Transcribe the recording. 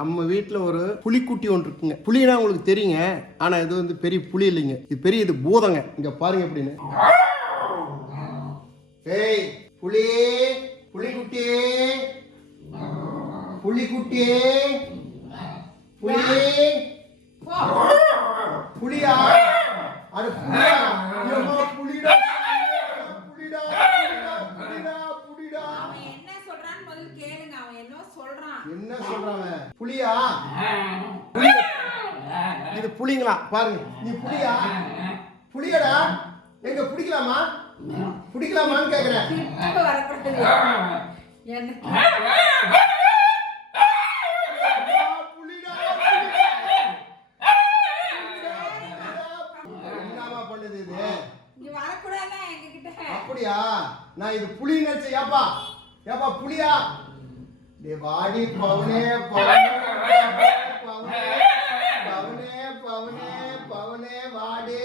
நம்ம வீட்டில் ஒரு புலிக்குட்டி ஒன்று இருக்குங்க. புலினா உங்களுக்கு தெரியுங்க, ஆனால் இது வந்து பெரிய புலி இல்லைங்க, இது பெரிய இது பூதங்க. இங்க பாருங்க அப்படின்னு. ஏய் புலி, புலிக்குட்டி, புலிக்குட்டி, புலி, புலியா? அது புலியா? ஐயோ புலிடா, புலிடா, புலிடா, புலிடா. அவன் என்ன சொல்றான்னு முதல்ல கேளுங்க. அவன் என்ன சொல்றான்? என்ன சொல்றான்? புலியா? இது புலிங்களா? பாருங்க, நீ புலியா? புலியடா? எங்க பிடிக்கலாமா? பிடிக்கலாமான்னு கேக்குறேன். கிட்ட வரக்கூடாது. என்ன பண்ணுது இது? இங்க வரக்கூடாதா எங்க கிட்ட? அப்படியா? நான் இது புலி நினைச்ச. ஏப்பா ஏப்பா புலியா? டே வாடி பவனே, பவனே, பவனே, பவனே, பவனே, பவனே, வாடி.